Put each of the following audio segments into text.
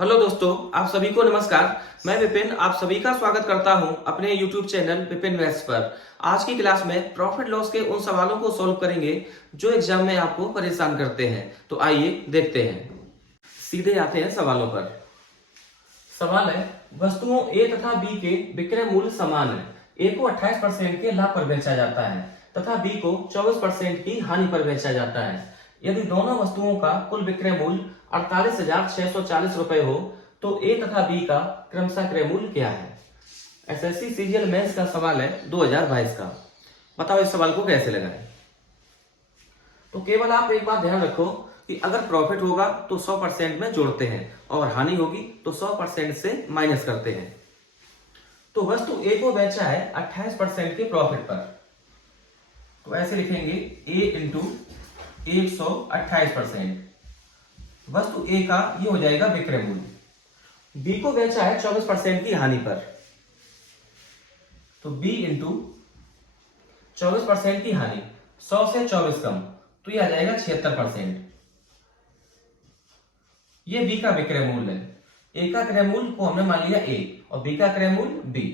Hello दोस्तों, आप सभी को नमस्कार। मैं विपिन आप सभी का स्वागत करता हूं अपने YouTube चैनल विपिन मैथ्स पर। आज की क्लास में प्रॉफिट लॉस के उन सवालों को सॉल्व करेंगे जो एग्जाम में आपको परेशान करते हैं। तो आइए देखते हैं, सीधे आते हैं सवालों पर। सवाल है, वस्तुओं ए तथा बी के विक्रय मूल्य समान है। ए को 28% के लाभ पर बेचा जाता है तथा बी को 24% की हानि पर बेचा जाता है। यदि दोनों वस्तुओं का कुल विक्रय मूल्य 48,640 रुपए हो तो ए तथा बी का क्रमशः क्रय मूल्य क्या है। एसएससी सीजीएल मैथ्स का सवाल है 2022 का। बताओ इस सवाल को कैसे लगाएं। तो केवल आप एक बात ध्यान रखो कि अगर प्रॉफिट होगा तो 100% में जोड़ते हैं और हानि होगी तो 100% से माइनस करते हैं। तो वस्तु ए को बेचा है 28% के प्रॉफिट पर, तो ऐसे लिखेंगे ए इंटू 128%। वस्तु ए का ये हो जाएगा विक्रय मूल्य। बी को बेचा है 24% की हानि पर, तो बी इंटू 24% की हानि, 100 से 24 कम तो ये आ जाएगा 76%। ये बी का विक्रय मूल्य है। ए का क्रय मूल्य को हमने मान लिया ए और बी का क्रय मूल्य बी।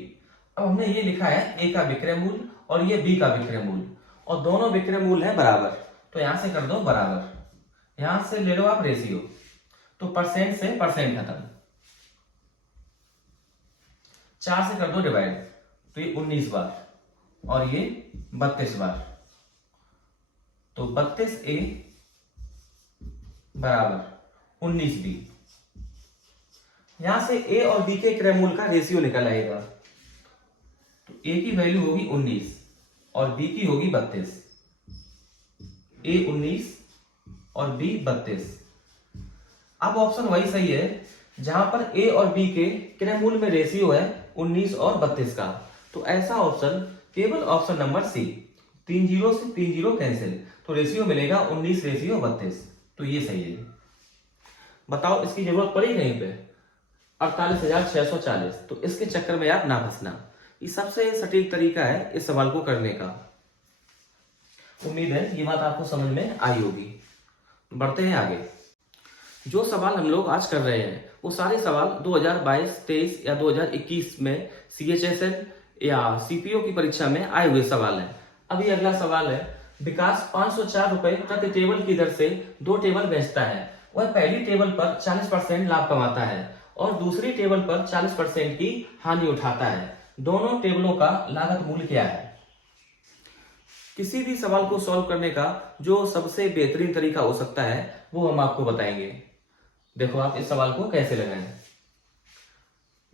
अब हमने ये लिखा है ए का विक्रय मूल्य और ये बी का विक्रय मूल्य, और दोनों विक्रय मूल्य है बराबर, तो यहां से कर दो बराबर। यहां से ले लो आप रेशियो, तो परसेंट से परसेंट खत्म, 4 से कर दो डिवाइड, तो ये 19 बार और ये 32 बार, तो 32A बराबर 19B। यहां से ए और बी के क्रय मूल्य का रेशियो निकल आएगा, तो ए की वैल्यू होगी 19 और बी की होगी 32। ए 19 और बी 32। अब ऑप्शन वही सही है जहां पर ए और बी के क्रय मूल्य में रेशियो है 19 और 32 का, तो ऐसा ऑप्शन केवल ऑप्शन नंबर सी। 3 जीरो से 3 जीरो कैंसिल, तो रेशियो मिलेगा 19 रेशियो 32, तो ये सही है। बताओ इसकी जरूरत पड़ी कहीं पे 48,640, तो इसके चक्कर में आप ना फंसना। ये सबसे सटीक तरीका है इस सवाल को करने का। उम्मीद है ये बात आपको समझ में आई होगी। बढ़ते हैं आगे। जो सवाल हम लोग आज कर रहे हैं वो सारे सवाल 2022, 23 या 2021 में सीएचएसएल या सीपीओ की परीक्षा में आए हुए सवाल हैं। अभी अगला सवाल है, विकास 504 रुपए प्रति टेबल की दर से 2 टेबल बेचता है। वह पहली टेबल पर 40% लाभ कमाता है और दूसरी टेबल पर 40% की हानि उठाता है। दोनों टेबलों का लागत मूल्य क्या है। किसी भी सवाल को सॉल्व करने का जो सबसे बेहतरीन तरीका हो सकता है वो हम आपको बताएंगे। देखो आप इस सवाल को कैसे लगाएं।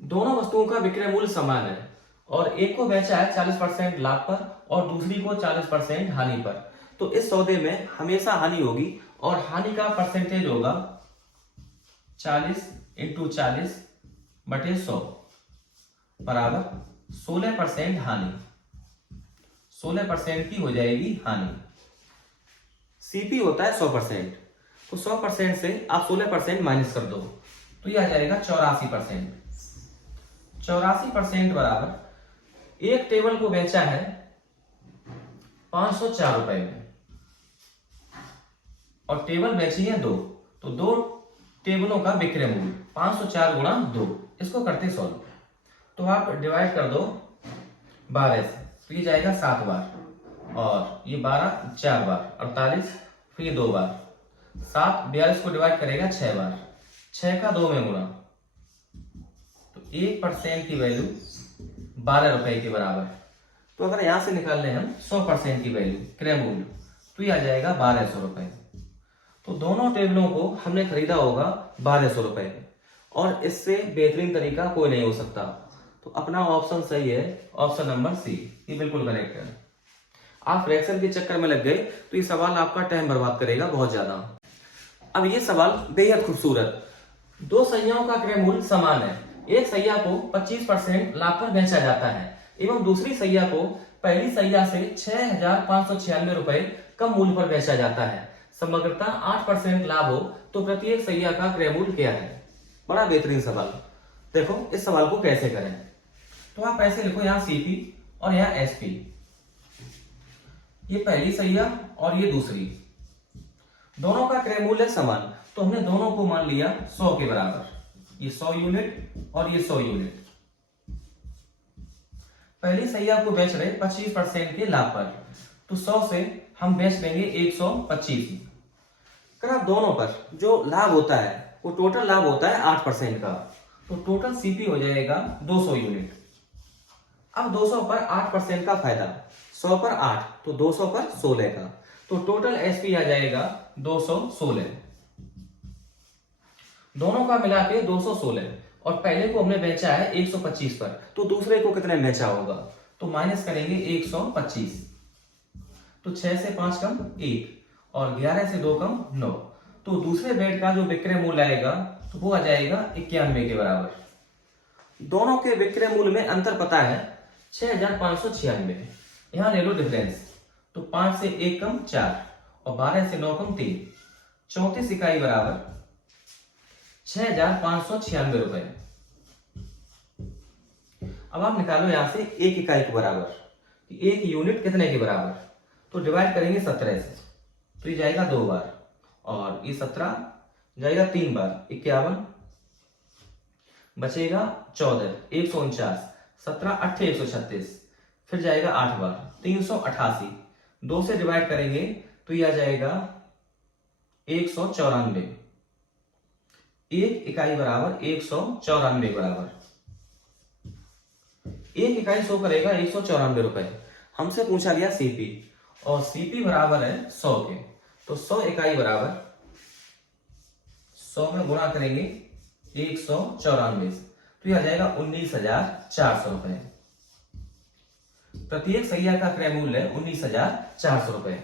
दोनों वस्तुओं का विक्रय मूल्य समान है और एक को बेचा है 40% लाभ पर और दूसरी को 40% हानि पर, तो इस सौदे में हमेशा हानि होगी और हानि का परसेंटेज होगा 40 इंटू 40 बटे 100 बराबर 16% हानि। 16% की हो जाएगी हानि। सीपी होता है 100%, तो 100% से आप 16% माइनस कर दो तो ये आ जाएगा 84%। 84% बराबर एक टेबल को बेचा है 504 रुपए में और टेबल बेची है 2, तो 2 टेबलों का विक्रय मूल्य 504 गुणा 2, इसको करते सॉल्व, तो आप डिवाइड कर दो 12 से, तो ये जाएगा 7 बार और ये 12 4 बार 48, फिर 2 बार 7, 42 को डिवाइड करेगा 6 बार, 6 का 2 में गुणा, तो 1% की वैल्यू 12 रुपए के बराबर। तो अगर यहां से निकाल लें हम 100% की वैल्यू क्रय मूल्य, तो ये आ जाएगा 1200 रुपए। तो दोनों टेबलों को हमने खरीदा होगा 1200 रुपए में, और इससे बेहतरीन तरीका कोई नहीं हो सकता। तो अपना ऑप्शन सही है, ऑप्शन नंबर सी, ये बिल्कुल करेक्ट है। आप फ्रैक्शन के चक्कर में लग गए तो ये सवाल आपका टाइम बर्बाद करेगा बहुत ज्यादा। अब ये सवाल बेहद खूबसूरत। 2 सैयाओं का क्रय मूल्य समान है। एक सैया को 25% लाभ पर बेचा जाता है एवं दूसरी सैया को पहली सैया से 6,596 रुपए कम मूल्य पर बेचा जाता है। समग्रता 8% लाभ हो तो प्रत्येक सैया का क्रय मूल्य क्या है। बड़ा बेहतरीन सवाल। देखो इस सवाल को कैसे करें, तो आप ऐसे लिखो, यहाँ सीपी और यहाँ एसपी, ये पहली सैया और ये दूसरी, दोनों का क्रय मूल्य समान, तो हमने दोनों को मान लिया 100 के बराबर। ये 100 यूनिट और ये 100 यूनिट। पहली सैया को बेच रहे 25% के लाभ पर, तो 100 से हम बेच देंगे 125। अगर आप दोनों पर जो लाभ होता है वो टोटल लाभ होता है 8% का, तो टोटल सीपी हो जाएगा 200 यूनिट। अब 200 पर 8% का फायदा, 100 पर 8 तो 200 पर 16 का, तो टोटल एसपी आ जाएगा 216। दोनों का मिला के 216, और पहले को हमने बेचा है 125 पर, तो दूसरे को कितने बेचा होगा, तो माइनस करेंगे 125। तो 6 से 5 कम 1 और 11 से 2 कम 9, तो दूसरे बेड का जो विक्रय मूल्य आएगा तो वो आ जाएगा 91 के बराबर। दोनों के विक्रय मूल्य में अंतर पता है 6596, यहां ले लो डिफरेंस, तो 5 से 1 कम 4 और 12 से 9 कम 3, 34 इकाई बराबर 6596 रुपए। अब आप निकालो यहां से 1 इकाई के बराबर, कि 1 यूनिट कितने के बराबर, तो डिवाइड करेंगे 17 से, तो ये जाएगा 2 बार, और ये 17 जाएगा 3 बार, 51 बचेगा 14, 149, 17 8 136, फिर जाएगा 8 बार 388, 2 से डिवाइड करेंगे तो ये आ जाएगा 194। 1 इकाई बराबर 194 बराबर, 1 इकाई शो करेगा 194 रुपए। हमसे पूछा गया सीपी, और सीपी बराबर है 100 के, तो 100 इकाई बराबर 100 में गुणा करेंगे 194, तो यह आ जाएगा 19,400 रुपए। प्रत्येक सैया का क्रय मूल्य है 19,400 रुपए।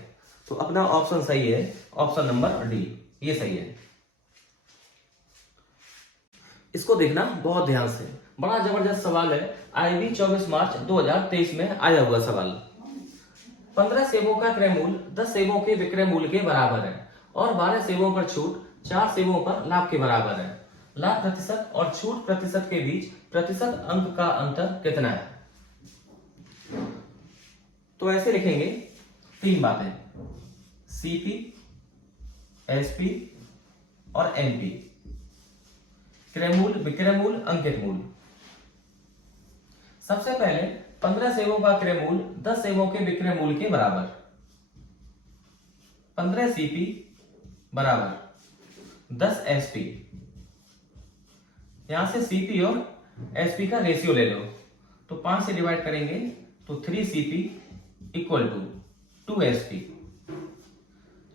तो अपना ऑप्शन सही है, ऑप्शन नंबर डी, ये सही है। इसको देखना बहुत ध्यान से, बड़ा जबरदस्त सवाल है, आईबी 24 मार्च 2023 में आया हुआ सवाल। 15 सेबों का क्रय मूल्य 10 सेबों के विक्रय मूल्य के बराबर है, और 12 सेबों पर छूट 4 सेबों पर लाभ के बराबर है। लाभ प्रतिशत और छूट प्रतिशत के बीच प्रतिशत अंक का अंतर कितना है? तो ऐसे लिखेंगे 3 बातें, सीपी, एसपी और एमपी, क्रय मूल्य, विक्रय मूल्य, अंकित मूल्य। सबसे पहले 15 सेबों का क्रय मूल्य 10 सेबों के विक्रय मूल्य के बराबर, 15 सीपी बराबर 10 एसपी। यहां से सीपी और एसपी का रेशियो ले लो, तो 5 से डिवाइड करेंगे तो 3 सीपी इक्वल टू 2 एसपी।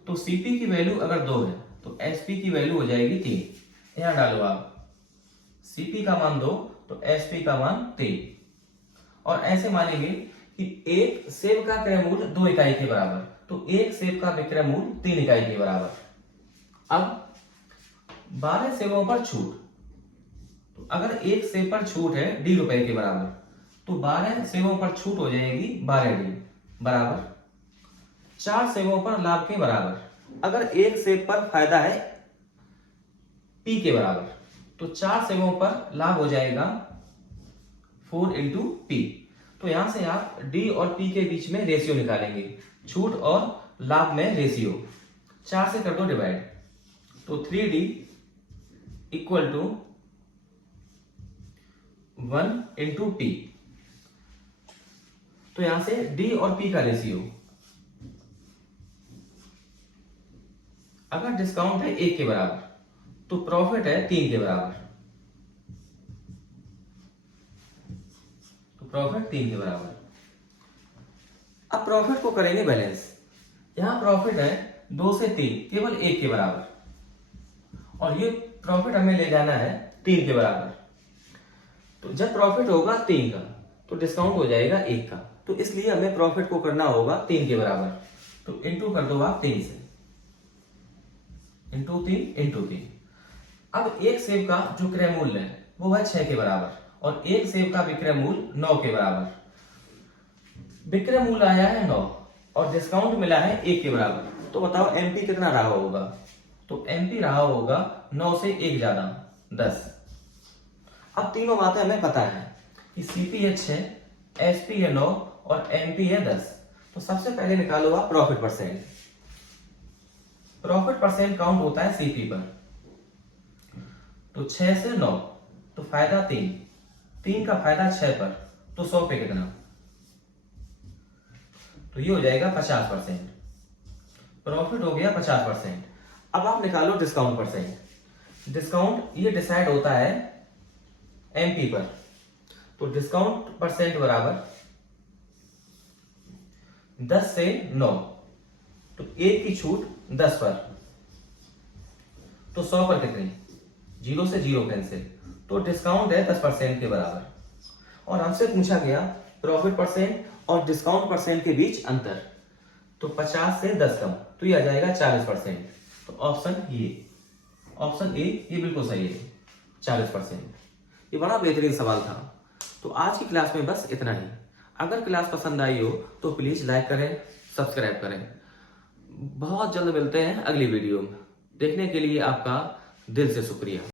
तो सीपी की वैल्यू अगर 2 है तो एसपी की वैल्यू हो जाएगी 3। यहां डालो आप, सीपी का मान 2 तो एसपी का मान 3, और ऐसे मानेंगे कि एक सेब का क्रय मूल्य 2 इकाई के बराबर, तो एक सेब का विक्रय मूल्य 3 इकाई के बराबर। अब 12 सेबों पर छूट, तो अगर एक सेब पर छूट है डी रुपए के बराबर, तो 12 सेबों पर छूट हो जाएगी 12 डी बराबर 4 सेबों पर लाभ के बराबर। अगर एक सेब पर फायदा है पी के बराबर, तो 4 सेबों पर लाभ हो जाएगा 4 इंटू पी। तो यहां से आप डी और पी के बीच में रेशियो निकालेंगे, छूट और लाभ में रेशियो। 4 से कर दो डिवाइड, तो 3D equal to 1 into P. तो यहां से डी और पी का रेशियो, अगर डिस्काउंट है 1 के बराबर तो प्रॉफिट है 3 के बराबर, तो प्रॉफिट 3 के बराबर। अब प्रॉफिट को करेंगे बैलेंस, यहां प्रॉफिट है 2 से 3 केवल 1 के बराबर, और ये प्रॉफिट हमें ले जाना है 3 के बराबर। तो जब प्रॉफिट होगा 3 का तो डिस्काउंट हो जाएगा 1 का, तो इसलिए हमें प्रॉफिट को करना होगा 3 के बराबर। तो इंटू कर दो आप 3 से, इंटू 3। अब एक सेब का जो क्रय मूल्य है वो है 6 के बराबर, और एक सेब का विक्रय मूल्य 9 के बराबर। विक्रय मूल्य आया है 9 और डिस्काउंट मिला है 1 के बराबर, तो बताओ एमपी कितना रहा होगा? तो एमपी रहा होगा 9 से 1 ज्यादा 10। अब तीनों बातें हमें पता है कि सीपी है 6, एसपी है 9 और एमपी है 10। तो सबसे पहले निकालो आप profit percent. Profit percent count होता है सीपी पर, तो 6 से 9 तो फायदा 3 का फायदा 6 पर, तो 100 पे कितना, तो ये हो जाएगा 50%। प्रॉफिट हो गया 50%। अब आप निकालो डिस्काउंट परसेंट। डिस्काउंट ये डिसाइड होता है एमपी पर, तो डिस्काउंट परसेंट बराबर 10 से 9, तो 1 की छूट 10 पर, तो 100 पर कितनी, 0 से 0 कैंसिल, तो डिस्काउंट है 10% के बराबर। और हमसे पूछा गया प्रॉफिट परसेंट और डिस्काउंट परसेंट के बीच अंतर, तो 50 से 10 कम, तो ये आ जाएगा 40%। तो ऑप्शन ए ये बिल्कुल सही है, 40%। ये बड़ा बेहतरीन सवाल था। तो आज की क्लास में बस इतना ही। अगर क्लास पसंद आई हो तो प्लीज लाइक करें, सब्सक्राइब करें। बहुत जल्द मिलते हैं अगली वीडियो में। देखने के लिए आपका दिल से शुक्रिया।